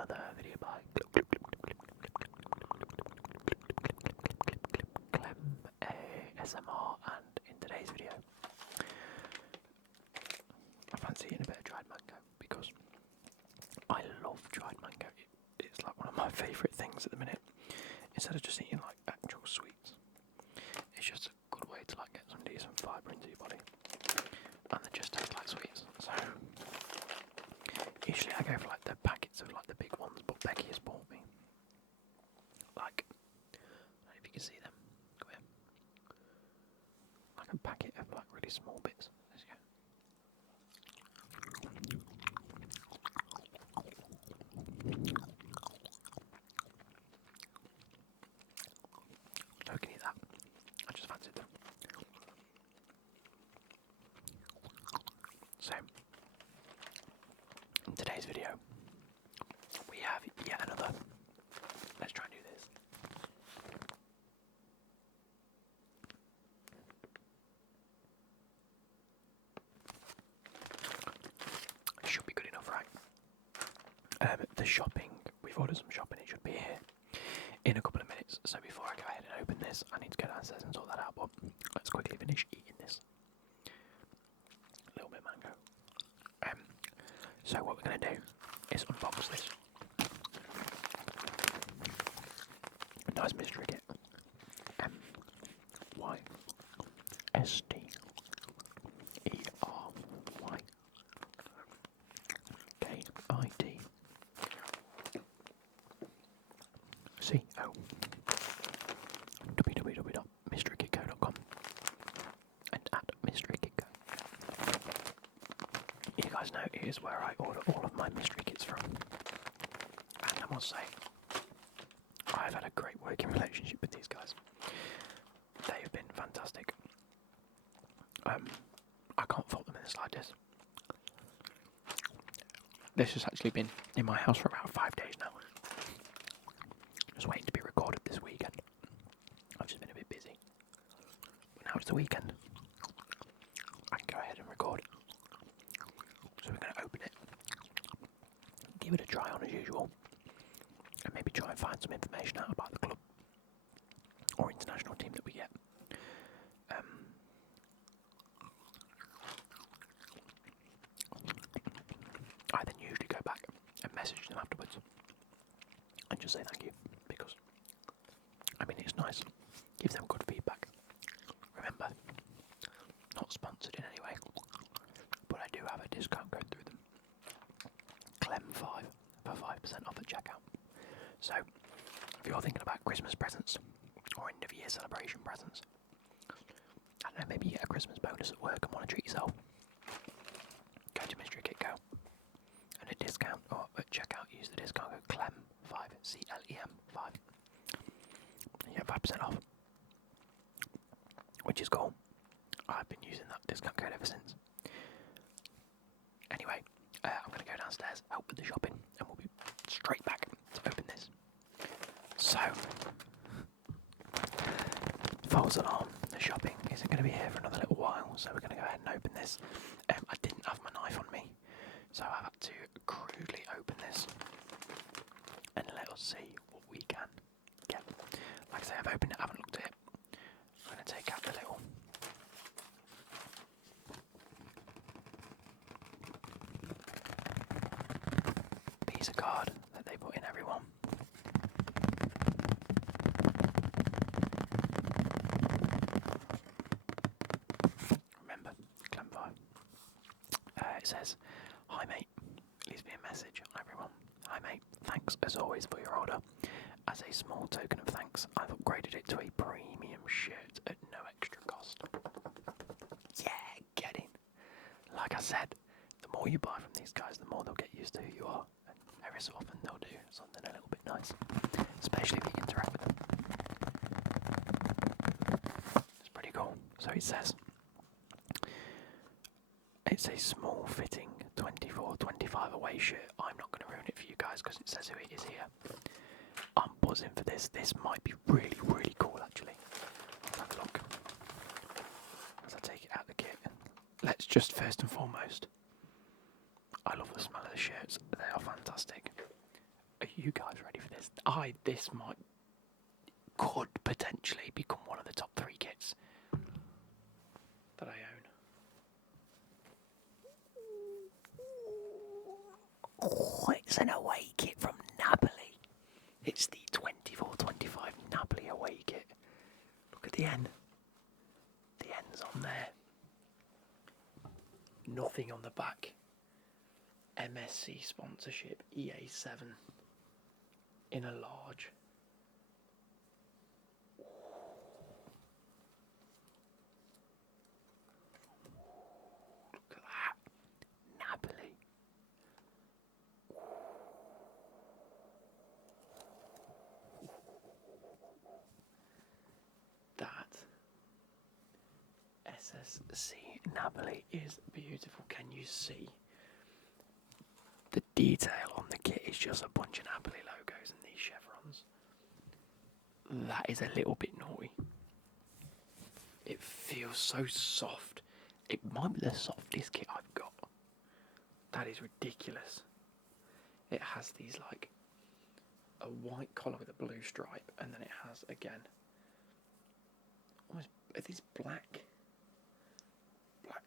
another video by Clem ASMR, and in today's video I fancy eating a bit of dried mango because I love dried mango. It's like one of my favourite things at the minute. Instead of just eating like actual sweets, it's just a good way to like get some decent fibre into your body, and they just taste like sweets. So usually I go for like the packets of like the big ones, but Becky has bought me like, I don't know if you can see them, go here, like a packet of like really small bits. There you go. So I can eat that. I just fancied them. So in today's video we have yet another. Let's try and do this. It should be good enough, right? The shopping, we've ordered some shopping, it should be here in a couple of minutes. So before I go ahead and open this, I need to go downstairs and sort that out, but let's quickly finish eating this. A little bit of mango. So what we're going to do is unbox this. A nice mystery kit. MySteryKitCo www.mysterykitco.com and at mysterykitco. You guys know it is where I order all of my mystery kits from, and I must say I've had a great working relationship with these guys. They've been fantastic. I can't fault them in the slightest. This has actually been in my house for about 5 days now. Just waiting to be recorded this weekend. I've just been a bit busy. But now it's the weekend. I can go ahead and record. So we're going to open it. Give it a try on as usual. And maybe try and find some information out about the club or international team that we get. I then usually go back and message them afterwards and just say thank you, because I mean it's nice, give them good feedback. Remember, not sponsored in any way, but I do have a discount code through them, Clem5 for 5% off at checkout. So if you're thinking about Christmas presents or end of year celebration presents, I don't know, maybe you get a Christmas bonus at work and want to treat yourself, go to Mystery Kit Co. And a discount, or at checkout, use the discount code CLEM5, CLEM5. You get 5% off, which is cool. I've been using that discount code ever since. Anyway, I'm going to go downstairs, help with the shopping, and we'll be straight back to open this. So, false alarm, the shopping isn't going to be here for another little while, so we're going to go ahead and open this. I didn't have my knife on me, so I've had to crudely open this and let us see what we can get. Like I say, I've opened it, I haven't looked at it. I'm going to take out the little piece of card that they put in everyone. Remember, Clem5. It says, "Hi mate, leaves me a message. Hi everyone. Hi mate, thanks as always for your order. As a small token of thanks, I've upgraded it to a premium shirt at no extra cost." Yeah, get in. Like I said, the more you buy from these guys, the more they'll get used to who you are. And every so often they'll do something a little bit nice, especially if you interact with them. It's pretty cool. So it says, it's a small fitting 24-25 away shirt. I'm not going to ruin it for you guys because it says who it is here. I'm buzzing for this. This might be really, really cool actually. Let's have a look as I take it out of the kit. Let's just first and foremost, I love the smell of the shirts. They are fantastic. you guys ready for this? This could potentially become one of the top 3 kits that I own. Oh, it's an away kit from Napoli. It's the 24-25 Napoli away kit. Look at the N. The N's on there. Nothing on the back. MSC sponsorship, EA7 in a large. Look at that. Napoli. That SSC Napoli is beautiful. Can you see? The detail on the kit is just a bunch of Napoli logos and these chevrons. That is a little bit naughty. It feels so soft. It might be the softest kit I've got. That is ridiculous. It has these like a white collar with a blue stripe, and then it has again almost these black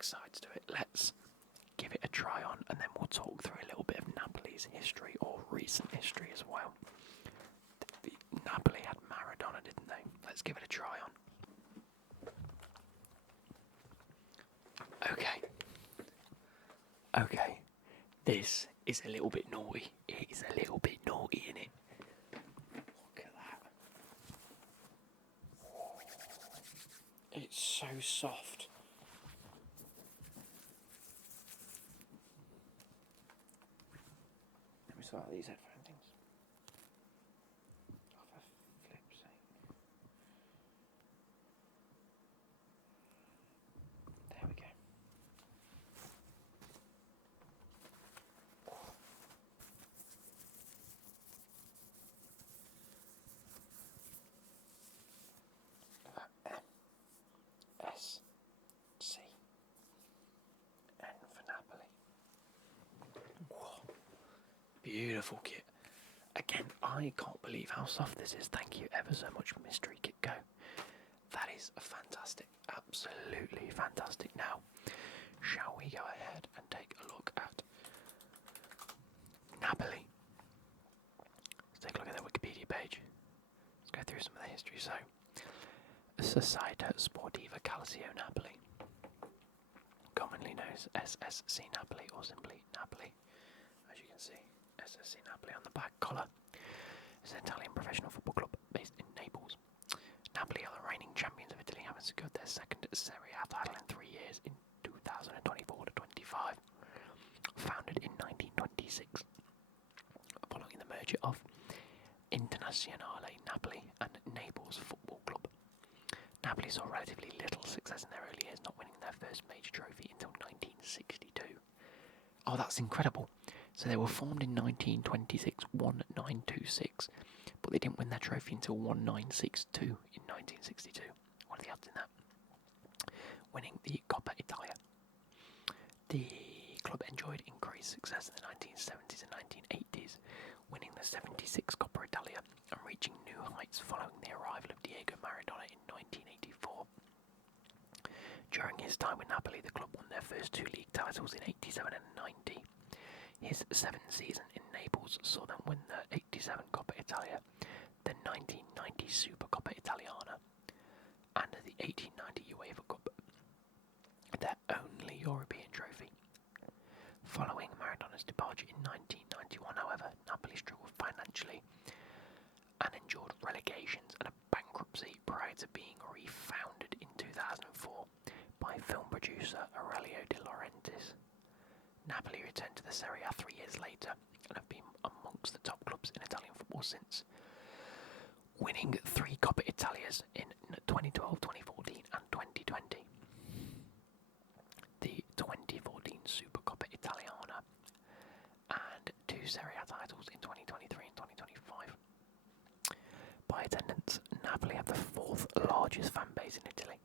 sides to it. Let's give it a try on, and then we'll talk through a little bit of Napoli's history or recent history as well. Napoli had Maradona, didn't they? Let's give it a try on. Okay. This is a little bit naughty. It is a little bit naughty, innit? Look at that. It's so soft. Let me sort out these headphone things. Oh, for flip's sake. There we go. S-C N for Napoli. Whoa. Beautiful kit. Again, I can't believe how soft this is. Thank you ever so much, Mystery Kit Go. That is fantastic. Absolutely fantastic. Now, shall we go ahead and take a look at Napoli? Let's take a look at their Wikipedia page. Let's go through some of the history. So, Società Sportiva Calcio Napoli, commonly known as SSC Napoli or simply Napoli. As you can see, SSC Napoli on the back collar. It's an Italian professional football club based in Naples. Napoli are the reigning champions of Italy, having secured their second Serie A title in 3 years in 2024-25. Founded in 1926, following the merger of Internazionale Napoli and Naples Football Club. Napoli saw relatively little success in their early years, not winning their first major trophy until 1962. Oh, that's incredible. So they were formed in 1926, 1926, but they didn't win their trophy until 1962 in 1962. What are the odds in that? Winning the Coppa Italia. The club enjoyed increased success in the 1970s and 1980s, winning the 76 Coppa Italia and reaching new heights following the arrival of Diego Maradona in 1984. During his time with Napoli, the club won their first 2 league titles in 87 and 90. His 7th season in Naples saw them win the 87 Coppa Italia, the 1990 Super Coppa Italiana, and the 1890 UEFA Cup, their only European trophy. Following Maradona's departure in 1991, however, Napoli struggled financially and endured relegations and a bankruptcy prior to being refounded in 2004 by film producer Aurelio De Laurentiis. Napoli returned to the Serie A 3 years later and have been amongst the top clubs in Italian football since, winning 3 Coppa Italias in 2012, 2014 and 2020. The 2014 Super Coppa Italiana and 2 Serie A titles in 2023 and 2025. By attendance, Napoli have the 4th largest fan base in Italy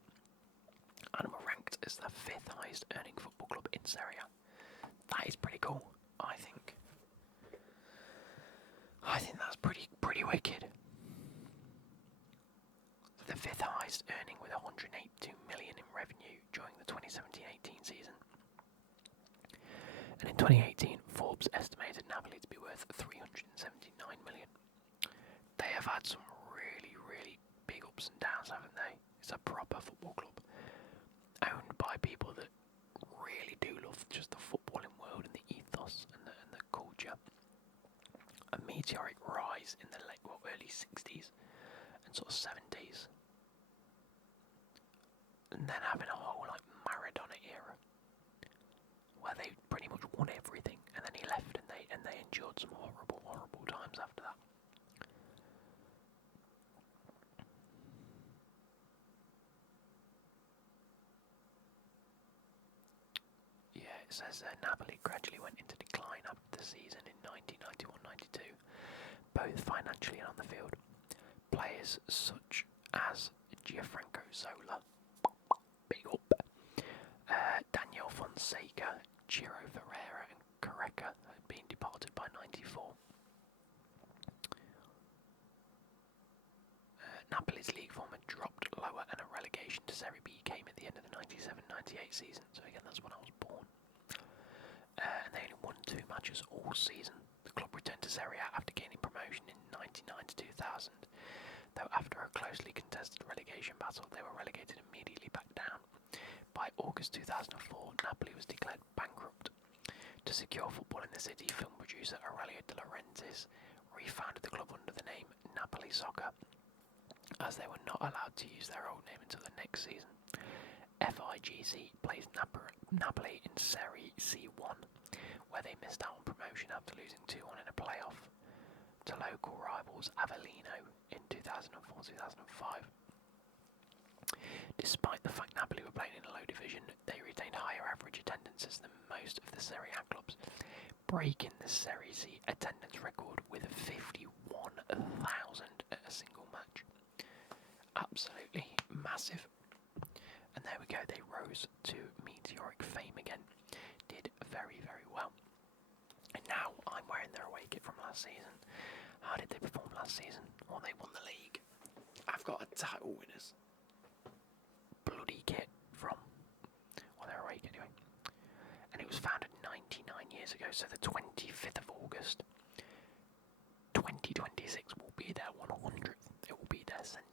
and were ranked as the 5th highest earning football club in Serie A. That is pretty cool, I think. I think that's wicked. The fifth highest earning with 182 million in revenue during the 2017-18 season. And in 2018, Forbes estimated Napoli to be worth 379 million. They have had some really, really big ups and downs, haven't they? It's a proper football club, owned by people that really do love just the footballing world and the ethos and the culture. A meteoric rise in the early 60s and sort of 70s, and then having a whole Maradona era where they pretty much won everything, and then he left, and they endured some horrible times after that. Yeah, it says Napoli gradually went into decline after the season in 1991-92, both financially and on the field. Players such as Gianfranco Zola, big up, Daniel Fonseca, Ciro Ferreira and Careca had been departed by 94. Napoli's league form had dropped lower and a relegation to Serie B came at the end of the 97-98 season, so again that's when I was born. And they only won 2 matches all season. The club returned to Serie A after gaining promotion in 99-2000, though after a closely contested relegation battle they were relegated immediately back down. By August 2004, Napoli was declared bankrupt. To secure football in the city, film producer Aurelio De Laurentiis refounded the club under the name Napoli Soccer, as they were not allowed to use their old name until the next season. FIGC placed Napoli in Serie C1, where they missed out on promotion after losing 2-1 in a playoff to local rivals Avellino in 2004-2005. Despite the fact Napoli were playing in a low division, they retained higher average attendances than most of the Serie A clubs, breaking the Serie C attendance record with 51,000 at a single match. Absolutely massive. And there we go, they rose to meteoric fame again. Did very, very well. And now I'm wearing their away kit from last season. How did they perform last season? Well, they won the league. I've got a title winners bloody kit from, well, their away kit anyway. And it was founded 99 years ago, so the 25th of August 2026 will be their 100th. It will be their centenary.